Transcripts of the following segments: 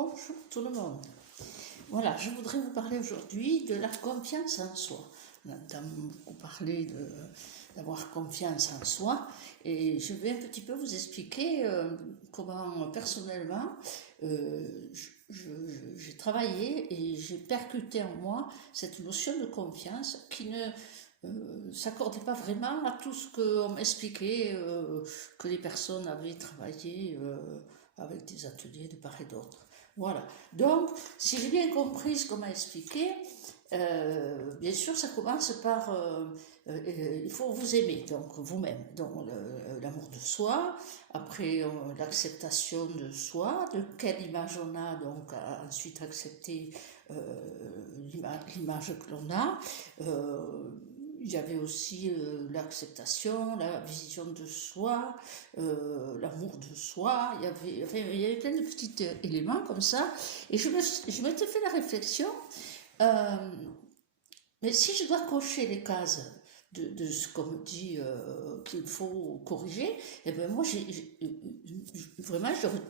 Bonjour tout le monde. Voilà, je voudrais vous parler aujourd'hui de la confiance en soi. On entend beaucoup parler d'avoir confiance en soi et je vais un petit peu vous expliquer comment personnellement j'ai travaillé et j'ai percuté en moi cette notion de confiance qui ne s'accordait pas vraiment à tout ce qu'on m'expliquait que les personnes avaient travaillé avec des ateliers de part et d'autre. Voilà. Donc, si j'ai bien compris ce qu'on m'a expliqué, bien sûr, ça commence par il faut vous aimer, donc vous-même, donc l'amour de soi, après l'acceptation de soi, de quelle image on a, donc ensuite accepter l'image que l'on a. Il y avait aussi l'acceptation, la vision de soi, l'amour de soi. Il y avait plein de petits éléments comme ça. Et je m'étais fait la réflexion, mais si je dois cocher les cases de ce qu'on me dit qu'il faut corriger, eh bien moi, vraiment, je n'aurais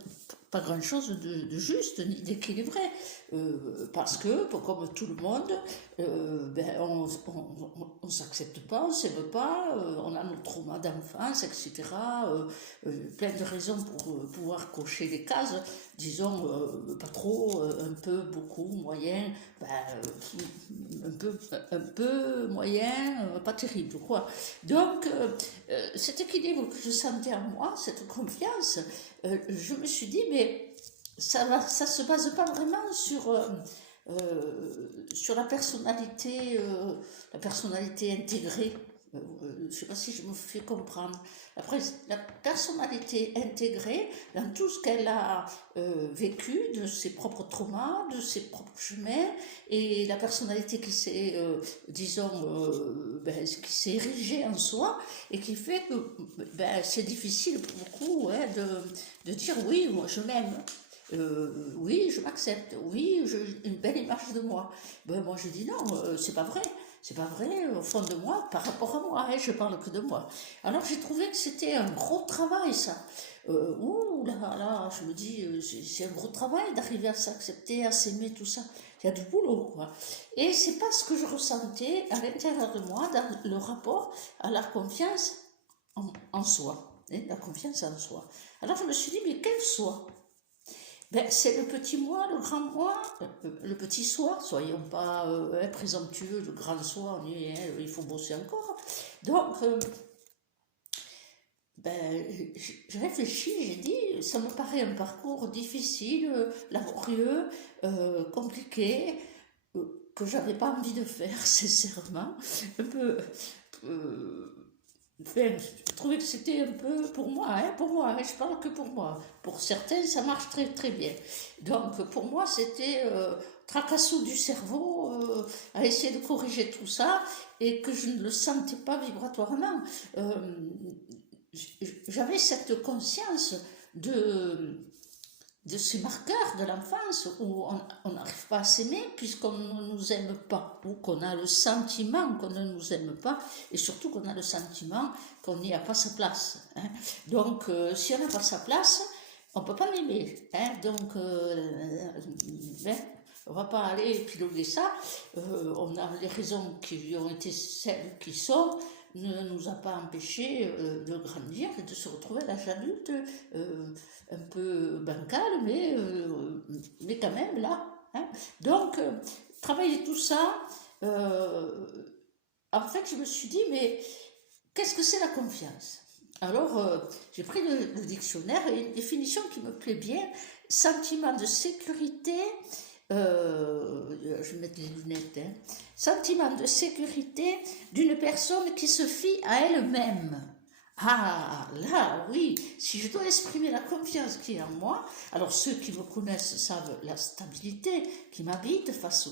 pas grand-chose de juste ni d'équilibré. Parce que, comme tout le monde, on ne s'accepte pas, on ne s'aime pas, on a notre trauma d'enfance, etc. Plein de raisons pour pouvoir cocher les cases, disons, pas trop, un peu, beaucoup, moyen, un peu moyen, pas terrible, quoi. Donc, cet équilibre que je sentais en moi, cette confiance, je me suis dit, mais ça se base pas vraiment sur la personnalité intégrée. Je ne sais pas si je me fais comprendre. Après, la personnalité intégrée dans tout ce qu'elle a vécu, de ses propres traumas, de ses propres chemins, et la personnalité qui s'est, qui s'est érigée en soi, et qui fait que c'est difficile pour beaucoup de dire oui, moi je m'aime. Oui, je m'accepte, oui, j'ai une belle image de moi. Moi je dis non, c'est pas vrai. C'est pas vrai au fond de moi, par rapport à moi, je parle que de moi. Alors j'ai trouvé que c'était un gros travail ça. Ouh là, je me dis, c'est un gros travail d'arriver à s'accepter, à s'aimer, tout ça. Il y a du boulot, quoi. Et c'est pas ce que je ressentais à l'intérieur de moi dans le rapport à la confiance en soi. La confiance en soi. Alors je me suis dit, mais quel soi? C'est le petit moi, le grand moi, le petit soi, soyons pas présomptueux, le grand soi, il faut bosser encore. Donc, je réfléchis, j'ai dit, ça me paraît un parcours difficile, laborieux, compliqué, que j'avais pas envie de faire, sincèrement, un peu... je trouvais que c'était un peu pour moi, je parle que pour moi. Pour certains, ça marche très très bien. Donc pour moi, c'était tracassou du cerveau à essayer de corriger tout ça et que je ne le sentais pas vibratoirement. J'avais cette conscience de ces marqueurs de l'enfance où on n'arrive pas à s'aimer puisqu'on ne nous aime pas, ou qu'on a le sentiment qu'on ne nous aime pas, et surtout qu'on a le sentiment qu'on n'y a pas sa place. Donc, si on n'a pas sa place, on ne peut pas l'aimer. Donc, on ne va pas aller épiloguer ça. On a les raisons qui ont été celles qui sont, ne nous a pas empêché de grandir et de se retrouver à l'âge adulte un peu bancal, mais quand même là. Donc, travailler tout ça, en fait, je me suis dit, mais qu'est-ce que c'est la confiance? Alors, j'ai pris le dictionnaire et une définition qui me plaît bien, sentiment de sécurité, je vais mettre les lunettes, sentiment de sécurité d'une personne qui se fie à elle-même. Ah, là, oui, si je dois exprimer la confiance qui est en moi, alors ceux qui me connaissent savent la stabilité qui m'habite face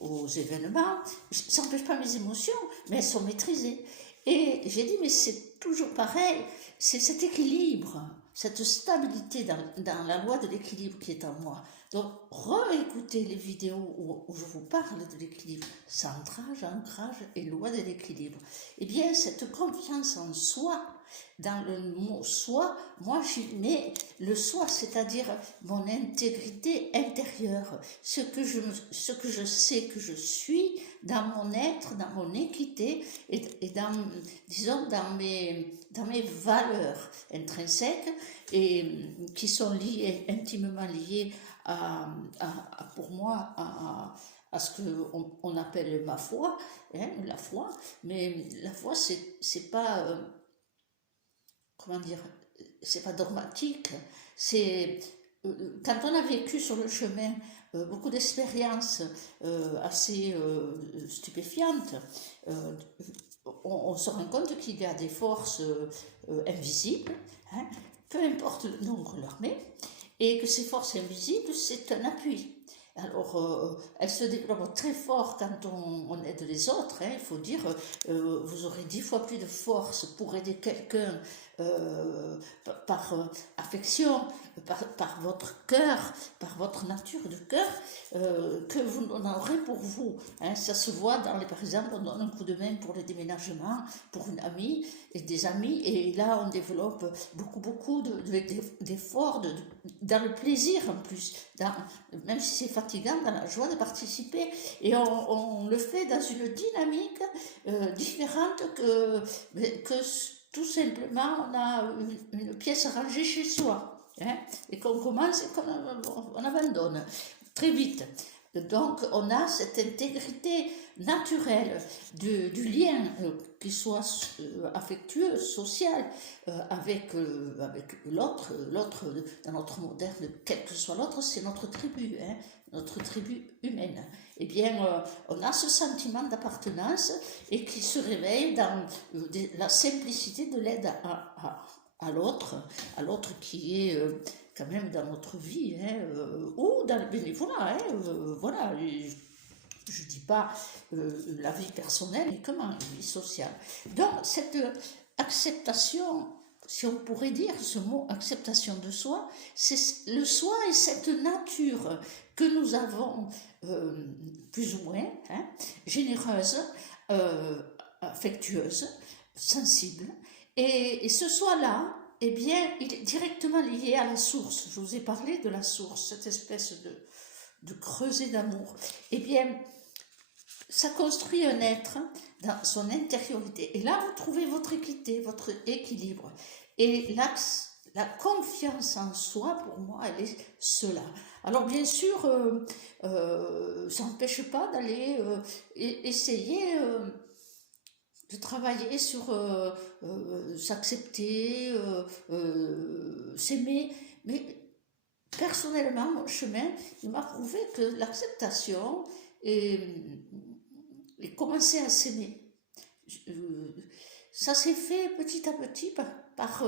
aux événements. Ça n'empêche pas mes émotions, mais elles sont maîtrisées. Et j'ai dit, mais c'est toujours pareil, c'est cet équilibre, cette stabilité dans la loi de l'équilibre qui est en moi. Donc, réécoutez les vidéos où je vous parle de l'équilibre, centrage, ancrage et loi de l'équilibre. Eh bien, cette confiance en soi, Dans le mot soi, moi j'y mets le soi, c'est-à-dire mon intégrité intérieure, ce que je sais que je suis dans mon être, dans mon équité et dans, disons, dans mes valeurs intrinsèques et qui sont liées, intimement liées pour moi, à ce qu'on on appelle ma foi, hein, la foi, mais la foi, c'est pas, comment dire, c'est pas dogmatique, c'est, quand on a vécu sur le chemin beaucoup d'expériences assez stupéfiantes, euh, on se rend compte qu'il y a des forces invisibles, hein, peu importe le nom qu'on leur met, et que ces forces invisibles, c'est un appui. Alors, elles se développent très fort quand on aide les autres, hein, il faut dire, vous aurez 10 fois plus de force pour aider quelqu'un par affection, par votre cœur, par votre nature de cœur, que vous en aurez pour vous. Hein. Ça se voit par exemple, on donne un coup de main pour le déménagement, pour une amie et des amis, et là on développe beaucoup d'efforts, dans le plaisir en plus, même si c'est fatigant, dans la joie de participer, et on le fait dans une dynamique différente que tout simplement on a une pièce rangée chez soi, hein, et qu'on commence et qu'on abandonne très vite. Donc on a cette intégrité naturelle du lien, qu'il soit affectueux, social, avec l'autre, dans notre moderne, quel que soit l'autre, c'est notre tribu, hein, notre tribu humaine. Eh bien, on a ce sentiment d'appartenance et qui se réveille dans la simplicité de l'aide à l'autre qui est quand même dans notre vie, hein, ou dans le bénévolat, hein, voilà. Je ne dis pas la vie personnelle, mais comment la vie sociale. Donc, cette acceptation, si on pourrait dire ce mot acceptation de soi, c'est le soi et cette nature que nous avons plus ou moins, hein, généreuse, affectueuse, sensible, et ce soi-là, eh bien, il est directement lié à la source. Je vous ai parlé de la source, cette espèce de creuset d'amour. Eh bien, ça construit un être dans son intériorité. Et là, vous trouvez votre équité, votre équilibre. Et la confiance en soi, pour moi, elle est cela. Alors, bien sûr, ça n'empêche pas d'aller essayer de travailler sur s'accepter, s'aimer. Mais personnellement, mon chemin, il m'a prouvé que l'acceptation et commencer à s'aimer. Ça s'est fait petit à petit par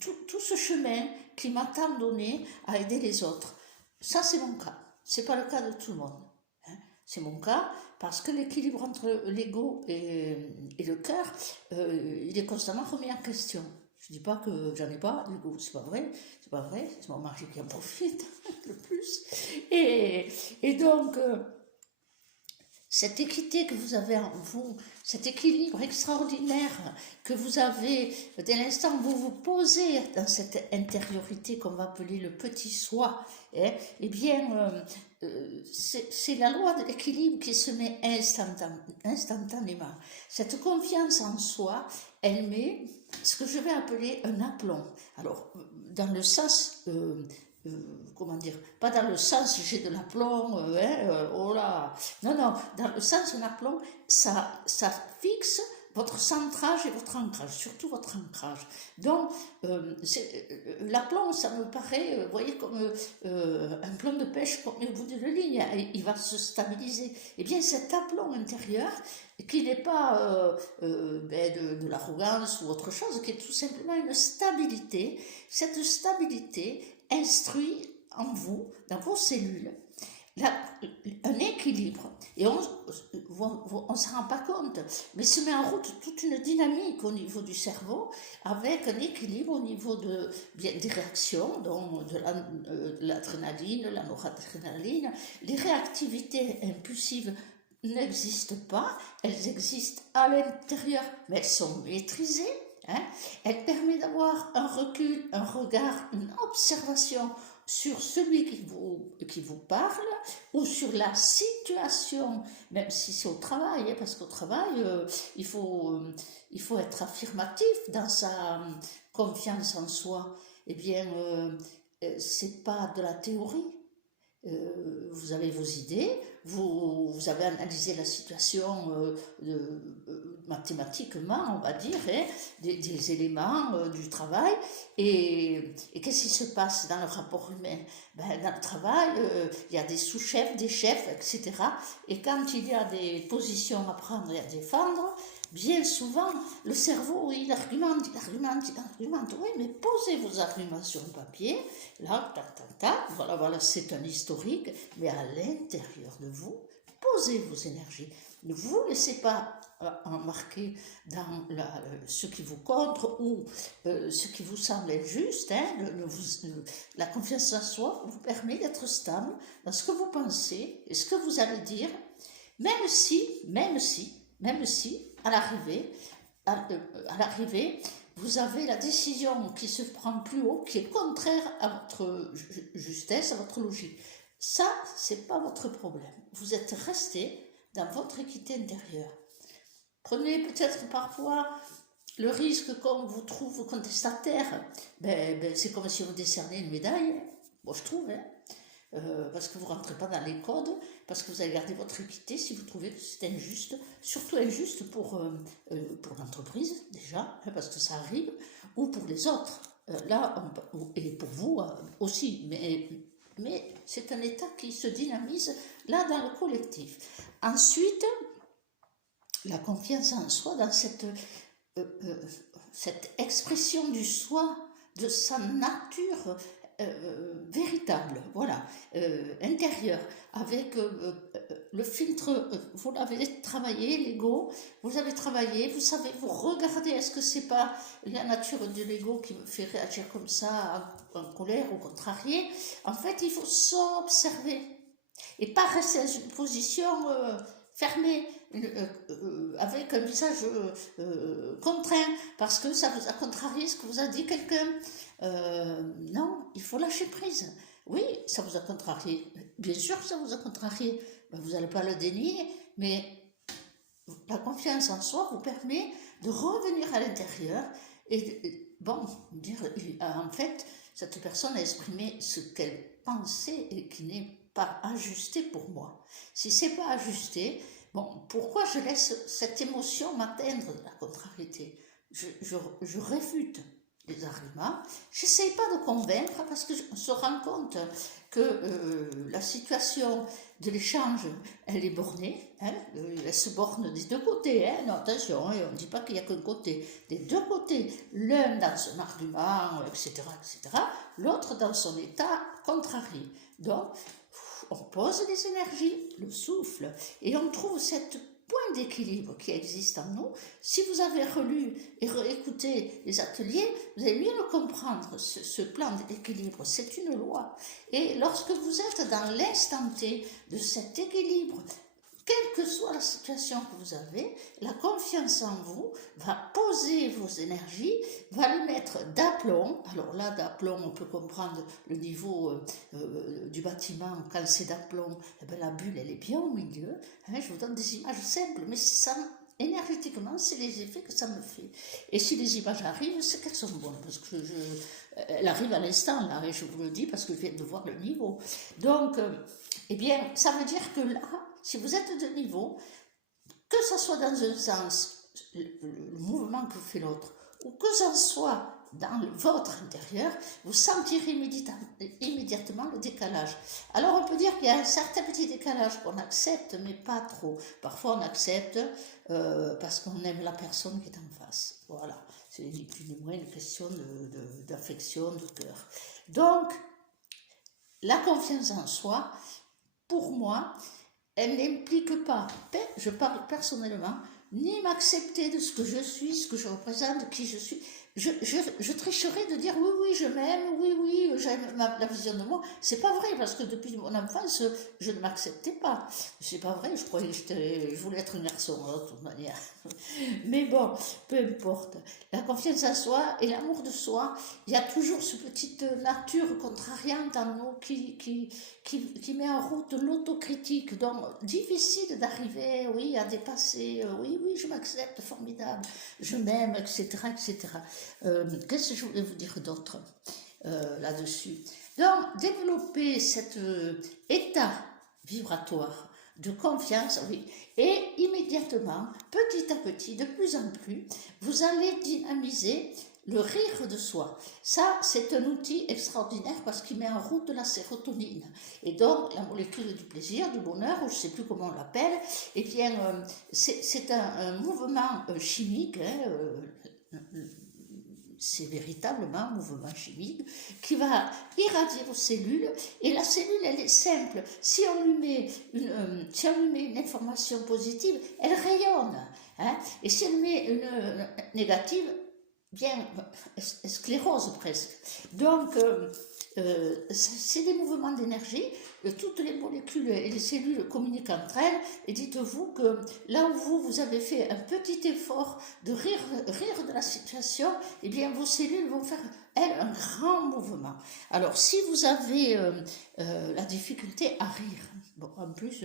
tout ce chemin qui m'a tant donné à aider les autres. Ça, c'est mon cas. C'est pas le cas de tout le monde. Hein. C'est mon cas parce que l'équilibre entre l'ego et le cœur, il est constamment remis en question. Je dis pas que j'en ai pas l'ego, c'est pas vrai, c'est mon mari qui en profite le plus. Et donc, cette équité que vous avez en vous, cet équilibre extraordinaire que vous avez dès l'instant où vous vous posez dans cette intériorité qu'on va appeler le petit soi, hein, eh bien, c'est la loi de l'équilibre qui se met instantanément. Cette confiance en soi, elle met ce que je vais appeler un aplomb. Alors, dans le sens... comment dire, pas dans le sens j'ai de l'aplomb, oh là, non, dans le sens un aplomb, ça fixe votre centrage et votre ancrage, surtout votre ancrage. Donc, l'aplomb, ça me paraît, vous voyez, comme un plomb de pêche qu'on met au bout d'une ligne, il va se stabiliser. Eh bien, cet aplomb intérieur, qui n'est pas de l'arrogance ou autre chose, qui est tout simplement une stabilité, cette stabilité instruit en vous, dans vos cellules, un équilibre. Et on ne s'en rend pas compte, mais se met en route toute une dynamique au niveau du cerveau, avec un équilibre au niveau des réactions, donc de l'adrénaline, la noradrénaline. Les réactivités impulsives n'existent pas, elles existent à l'intérieur, mais elles sont maîtrisées. hein. Elle permet d'avoir un recul, un regard, une observation sur celui qui vous parle ou sur la situation, même si c'est au travail, hein, parce qu'au travail, il faut être affirmatif dans sa confiance en soi. Eh bien, c'est pas de la théorie. Vous avez vos idées, vous avez analysé la situation mathématiquement, on va dire, hein, des éléments du travail. Et qu'est-ce qui se passe dans le rapport humain? Ben, dans le travail, il y a des sous-chefs, des chefs, etc. Et quand il y a des positions à prendre et à défendre, bien souvent, le cerveau, il argumente. Oui, mais posez vos arguments sur le papier. Là, voilà, c'est un historique. Mais à l'intérieur de vous, posez vos énergies. Ne vous laissez pas embarquer dans ce qui vous contre ou ce qui vous semble injuste. Hein. La confiance en soi vous permet d'être stable dans ce que vous pensez et ce que vous allez dire, même si, à l'arrivée, vous avez la décision qui se prend plus haut, qui est contraire à votre justesse, à votre logique. Ça, c'est pas votre problème. Vous êtes resté dans votre équité intérieure. Prenez peut-être parfois le risque qu'on vous trouve contestataire. C'est comme si on décernait une médaille. Bon, je trouve, hein. Parce que vous ne rentrez pas dans les codes, parce que vous avez gardé votre équité si vous trouvez que c'est injuste, surtout injuste pour l'entreprise déjà, hein, parce que ça arrive, ou pour les autres, et pour vous aussi, mais c'est un état qui se dynamise là dans le collectif. Ensuite, la confiance en soi dans cette expression du soi, de sa nature véritable, voilà, intérieur, avec le filtre, vous l'avez travaillé, l'ego, vous avez travaillé, vous savez, vous regardez, est-ce que c'est pas la nature de l'ego qui me fait réagir comme ça, en colère ou contrarié? En fait, il faut s'observer et pas rester dans une position fermée, avec un visage contraint, parce que ça vous a contrarié ce que vous a dit quelqu'un. Non, il faut lâcher prise. Oui, ça vous a contrarié. Bien sûr que ça vous a contrarié. Ben, vous n'allez pas le dénier, mais la confiance en soi vous permet de revenir à l'intérieur et dire, en fait, cette personne a exprimé ce qu'elle pensait et qui n'est pas ajusté pour moi. Si c'est pas ajusté, pourquoi je laisse cette émotion m'atteindre de la contrariété? Je réfute les arguments, j'essaye pas de convaincre parce que on se rend compte que la situation de l'échange, elle est bornée, hein, elle se borne des deux côtés, hein, non, attention, hein, on ne dit pas qu'il n'y a qu'un côté, des deux côtés, l'un dans son argument, etc., l'autre dans son état contrarié. Donc, on pose les énergies, le souffle, et on trouve cette point d'équilibre qui existe en nous. Si vous avez relu et réécouté les ateliers, vous allez mieux le comprendre, ce plan d'équilibre. C'est une loi. Et lorsque vous êtes dans l'instant T de cet équilibre, quelle que soit la situation que vous avez, la confiance en vous va poser vos énergies, va les mettre d'aplomb. Alors là, d'aplomb, on peut comprendre le niveau du bâtiment. Quand c'est d'aplomb, la bulle, elle est bien au milieu. Hein, je vous donne des images simples, mais ça, énergétiquement, c'est les effets que ça me fait. Et si les images arrivent, c'est qu'elles sont bonnes, parce que elles arrivent à l'instant, là, et je vous le dis parce que je viens de voir le niveau. Donc, ça veut dire que là, si vous êtes de niveau, que ça soit dans un sens, le mouvement que fait l'autre, ou que ça soit dans votre intérieur, vous sentirez immédiatement le décalage. Alors on peut dire qu'il y a un certain petit décalage qu'on accepte, mais pas trop. Parfois on accepte parce qu'on aime la personne qui est en face. Voilà, c'est ni plus ni moins une question d'affection, de cœur. Donc, la confiance en soi, pour moi, elle n'implique pas, je parle personnellement, ni m'accepter de ce que je suis, ce que je représente, qui je suis. je tricherais de dire oui, oui, je m'aime, oui, oui, j'aime la vision de moi. C'est pas vrai, parce que depuis mon enfance, je ne m'acceptais pas. C'est pas vrai, je croyais que je voulais être un garçon, hein, de toute manière. Mais bon, peu importe. La confiance en soi et l'amour de soi, il y a toujours cette petite nature contrariante en nous qui met en route l'autocritique. Donc, difficile d'arriver, oui, à dépasser, oui, oui, je m'accepte, formidable, je m'aime, etc., etc. Qu'est-ce que je voulais vous dire d'autre là-dessus? Donc, développer cet état vibratoire de confiance, oui, et immédiatement, petit à petit, de plus en plus, vous allez dynamiser le rire de soi. Ça, c'est un outil extraordinaire parce qu'il met en route de la sérotonine. Et donc, la molécule du plaisir, du bonheur, ou je ne sais plus comment on l'appelle, eh bien, c'est un mouvement chimique, hein, c'est véritablement un mouvement chimique qui va irradier vos cellules, et la cellule, elle est simple. Si on lui met une information positive, elle rayonne, hein, et si elle met une négative, bien, sclérose presque. Donc, c'est des mouvements d'énergie, toutes les molécules et les cellules communiquent entre elles, et dites-vous que là où vous avez fait un petit effort de rire de la situation, eh bien vos cellules vont faire, elles, un grand mouvement. Alors, si vous avez la difficulté à rire, bon, en plus,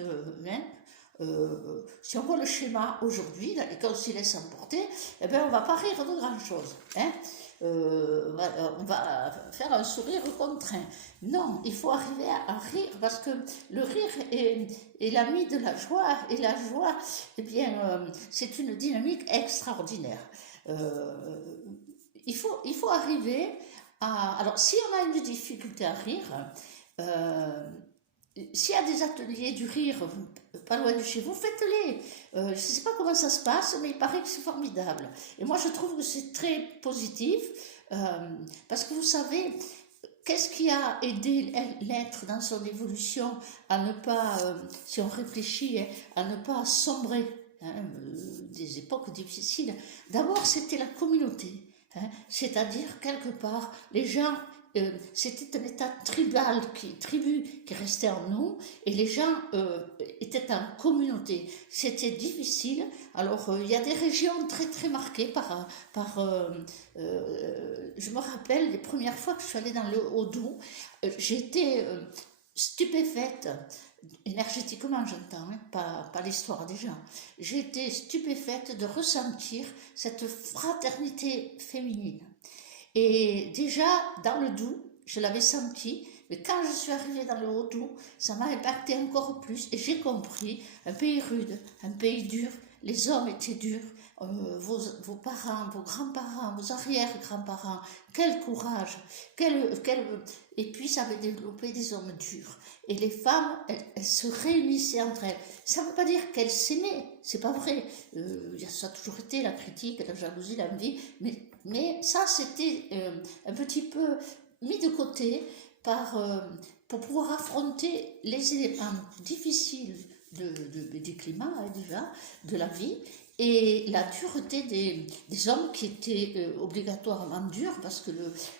si on voit le schéma aujourd'hui, quand on s'y laisse emporter, eh ben, on ne va pas rire de grand-chose. Hein, on va faire un sourire contraint. Non, il faut arriver à rire, parce que le rire est l'ami de la joie, et la joie, eh bien, c'est une dynamique extraordinaire. Il faut arriver à... Alors, si on a une difficulté à rire, s'il y a des ateliers du rire pas loin de chez vous, faites-les. Je ne sais pas comment ça se passe, mais il paraît que c'est formidable. Et moi, je trouve que c'est très positif, parce que vous savez, qu'est-ce qui a aidé l'être dans son évolution à ne pas, si on réfléchit, hein, à ne pas sombrer, hein, des époques difficiles? D'abord, c'était la communauté. Hein, c'est-à-dire, quelque part, les gens, c'était un état tribal, tribu qui restait en nous, et les gens étaient en communauté. C'était difficile. Alors, il y a des régions très très marquées je me rappelle les premières fois que je suis allée dans le Haut-Doubs, j'étais stupéfaite, énergétiquement j'entends, hein, pas l'histoire des gens. J'ai été stupéfaite de ressentir cette fraternité féminine. Et déjà, dans le Doubs, je l'avais senti, mais quand je suis arrivée dans le Haut-Doubs, ça m'a impacté encore plus, et j'ai compris, un pays rude, un pays dur, les hommes étaient durs, vos parents, vos grands-parents, vos arrière-grands-parents, quel courage, et puis ça avait développé des hommes durs. Et les femmes, elles se réunissaient entre elles. Ça ne veut pas dire qu'elles s'aimaient, c'est pas vrai. Ça a toujours été la critique, la jalousie, l'envie, mais ça, c'était un petit peu mis de côté pour pouvoir affronter les éléments difficiles des climats, hein, déjà, de la vie, et la dureté des hommes qui étaient obligatoirement durs, parce que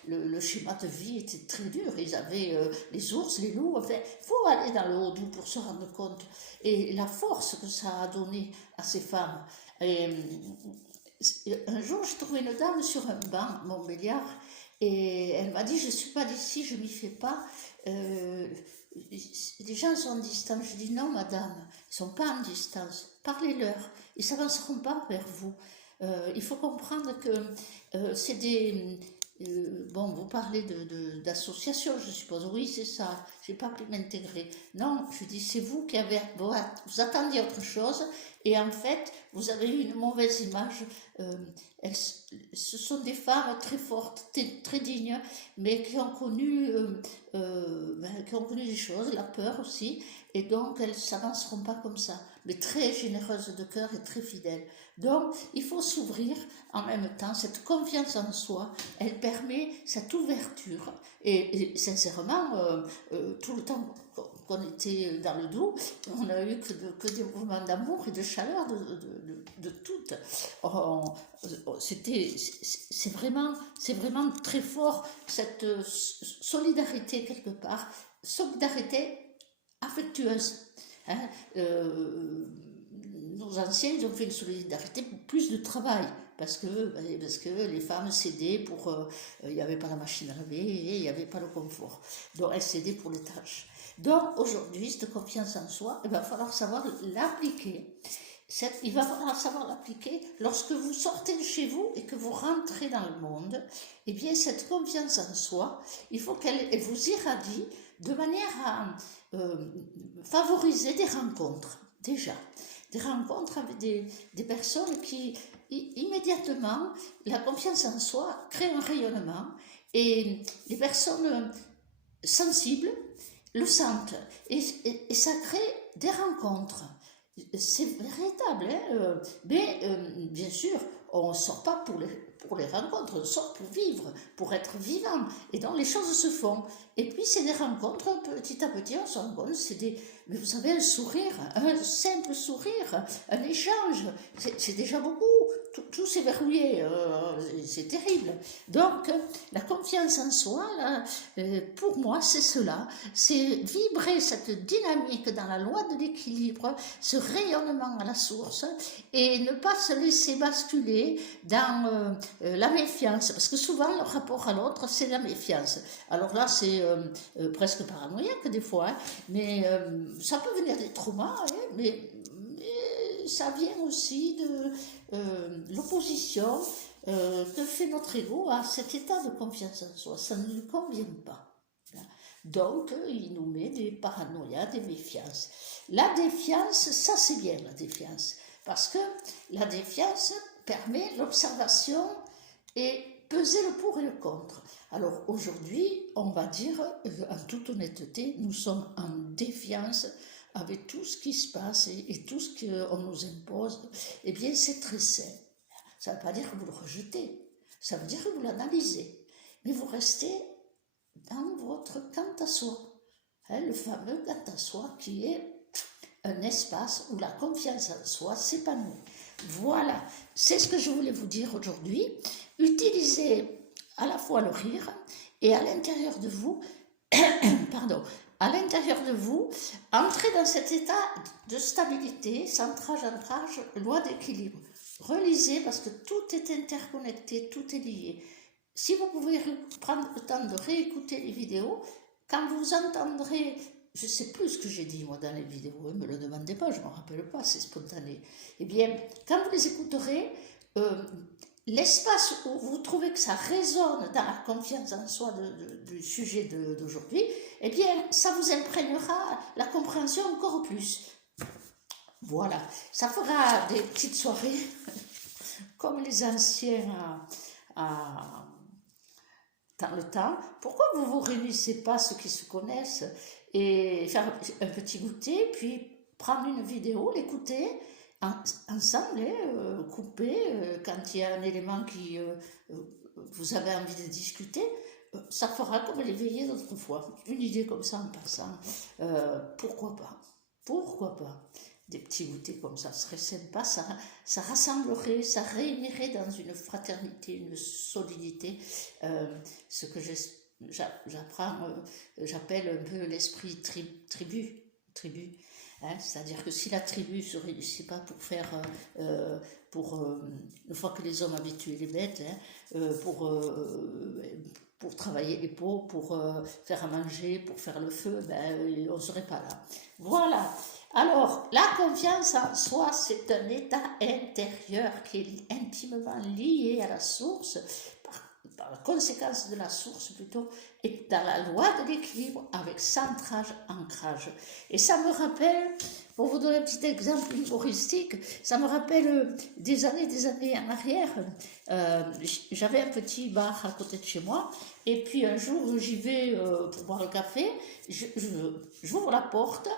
le schéma de vie était très dur. Ils avaient les ours, les loups, enfin, il faut aller dans le Haut-Doubs pour se rendre compte, et la force que ça a donné à ces femmes. Et, un jour, j'ai trouvé une dame sur un banc, Montbéliard, et elle m'a dit, je ne suis pas d'ici, je ne m'y fais pas. Les gens sont en distance. Je dis, non, madame, ils ne sont pas en distance. Parlez-leur, ils ne s'avanceront pas vers vous. Il faut comprendre que c'est des... bon, vous parlez d'association, je suppose. Oui, c'est ça. Je n'ai pas pu m'intégrer. Non, je dis, c'est vous qui avez... Vous attendiez autre chose, et en fait, vous avez eu une mauvaise image. Ce sont des femmes très fortes, très dignes, mais qui ont connu des choses, la peur aussi, et donc elles ne s'avanceront pas comme ça, mais très généreuses de cœur et très fidèles. Donc, il faut s'ouvrir en même temps. Cette confiance en soi, elle permet cette ouverture, et sincèrement, tout le temps qu'on était dans le Doubs, on n'a eu que des moments d'amour et de chaleur de toutes. C'est vraiment très fort, cette solidarité quelque part, solidarité affectueuse. Hein. Nos anciens, ils ont fait une solidarité pour plus de travail, parce que les femmes s'aidaient pour... il n'y avait pas la machine à laver, et il n'y avait pas le confort. Donc elles s'aidaient pour les tâches. Donc aujourd'hui, cette confiance en soi, il va falloir savoir l'appliquer. Il va falloir savoir l'appliquer lorsque vous sortez de chez vous et que vous rentrez dans le monde. Eh bien, cette confiance en soi, il faut qu'elle vous irradie de manière à favoriser des rencontres, déjà. Des rencontres avec des personnes qui, immédiatement, la confiance en soi crée un rayonnement et les personnes sensibles le sentent et ça crée des rencontres. C'est véritable, hein, mais bien sûr, on ne sort pas pour les rencontres, on sort pour vivre, pour être vivant. Et donc les choses se font. Et puis c'est des rencontres, petit à petit, on se rend compte, mais vous savez, un sourire, un simple sourire, un échange, c'est déjà beaucoup. Tout s'est verrouillé, c'est terrible. Donc, la confiance en soi, là, pour moi, c'est cela. C'est vibrer cette dynamique dans la loi de l'équilibre, ce rayonnement à la source, et ne pas se laisser basculer dans la méfiance. Parce que souvent, le rapport à l'autre, c'est la méfiance. Alors là, c'est presque paranoïaque des fois, hein, mais ça peut venir des traumas, hein, mais ça vient aussi de l'opposition que fait notre ego à cet état de confiance en soi. Ça ne lui convient pas. Donc, il nous met des paranoïas, des méfiances. La défiance, ça c'est bien la défiance, parce que la défiance permet l'observation et peser le pour et le contre. Alors aujourd'hui, on va dire, en toute honnêteté, nous sommes en défiance avec tout ce qui se passe et tout ce qu'on nous impose. Eh bien, c'est très sain. Ça ne veut pas dire que vous le rejetez, ça veut dire que vous l'analysez, mais vous restez dans votre quant à soi, hein, le fameux quant à soi qui est un espace où la confiance en soi s'épanouit. Voilà, c'est ce que je voulais vous dire aujourd'hui. Utilisez à la fois le rire et à l'intérieur de vous, pardon, à l'intérieur de vous, entrez dans cet état de stabilité, centrage, ancrage, loi d'équilibre. Relisez parce que tout est interconnecté, tout est lié. Si vous pouvez prendre le temps de réécouter les vidéos, quand vous entendrez, je ne sais plus ce que j'ai dit moi dans les vidéos, ne me le demandez pas, je ne m'en rappelle pas, c'est spontané. Eh bien, quand vous les écouterez, l'espace où vous trouvez que ça résonne dans la confiance en soi du sujet d'aujourd'hui, eh bien, ça vous imprégnera la compréhension encore plus. Voilà, ça fera des petites soirées comme les anciens dans le temps. Pourquoi vous ne vous réunissez pas, ceux qui se connaissent, et faire un petit goûter, puis prendre une vidéo, l'écouter ensemble, couper quand il y a un élément qui vous avez envie de discuter, ça fera comme l'éveillé d'autrefois. Une idée comme ça en passant, pourquoi pas? Pourquoi pas? Des petits goûters comme ça serait sympa, ça rassemblerait, ça réunirait dans une fraternité, une solidité, ce que j'appelle un peu l'esprit tribu. Hein, c'est-à-dire que si la tribu ne se réunissait pas pour faire, une fois que les hommes avaient tué les bêtes, hein, pour travailler les peaux, pour faire à manger, pour faire le feu, ben, on ne serait pas là. Voilà. Alors, la confiance en soi, c'est un état intérieur qui est intimement lié à la source, par la conséquence de la source plutôt, et dans la loi de l'équilibre avec centrage, ancrage. Et ça me rappelle, pour vous donner un petit exemple humoristique, ça me rappelle des années en arrière, J'avais un petit bar à côté de chez moi, et puis un jour j'y vais pour boire le café, j'ouvre la porte,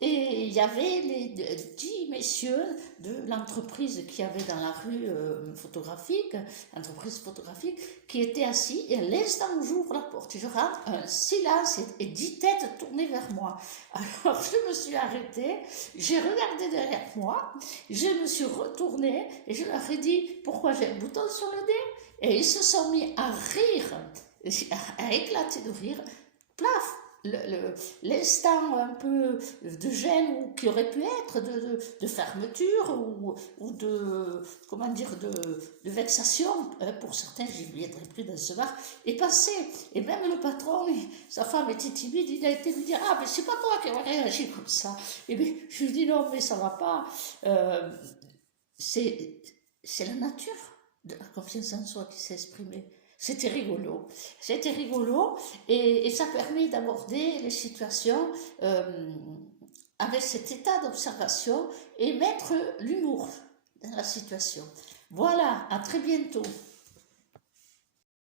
et il y avait les 10 messieurs de l'entreprise qui avait dans la rue photographique, entreprise photographique, qui étaient assis, et à l'instant où j'ouvre la porte, je rentre, un silence et 10 têtes tournées vers moi. Alors je me suis arrêtée, j'ai regardé derrière moi, je me suis retournée et je leur ai dit pourquoi j'ai un bouton sur le nez. Et ils se sont mis à rire, à éclater de rire. Plaf, l'instant un peu de gêne ou qui aurait pu être de fermeture ou de, comment dire, de vexation, pour certains, je ne viendrai plus dans ce bar, est passé. Et même le patron, sa femme était timide, il a été lui dire, ah, mais c'est pas toi qui as réagi comme ça. Et bien, je lui dis, non, mais ça va pas. C'est la nature de la confiance en soi qui s'est exprimée. C'était rigolo et ça permet d'aborder les situations avec cet état d'observation et mettre l'humour dans la situation. Voilà, à très bientôt.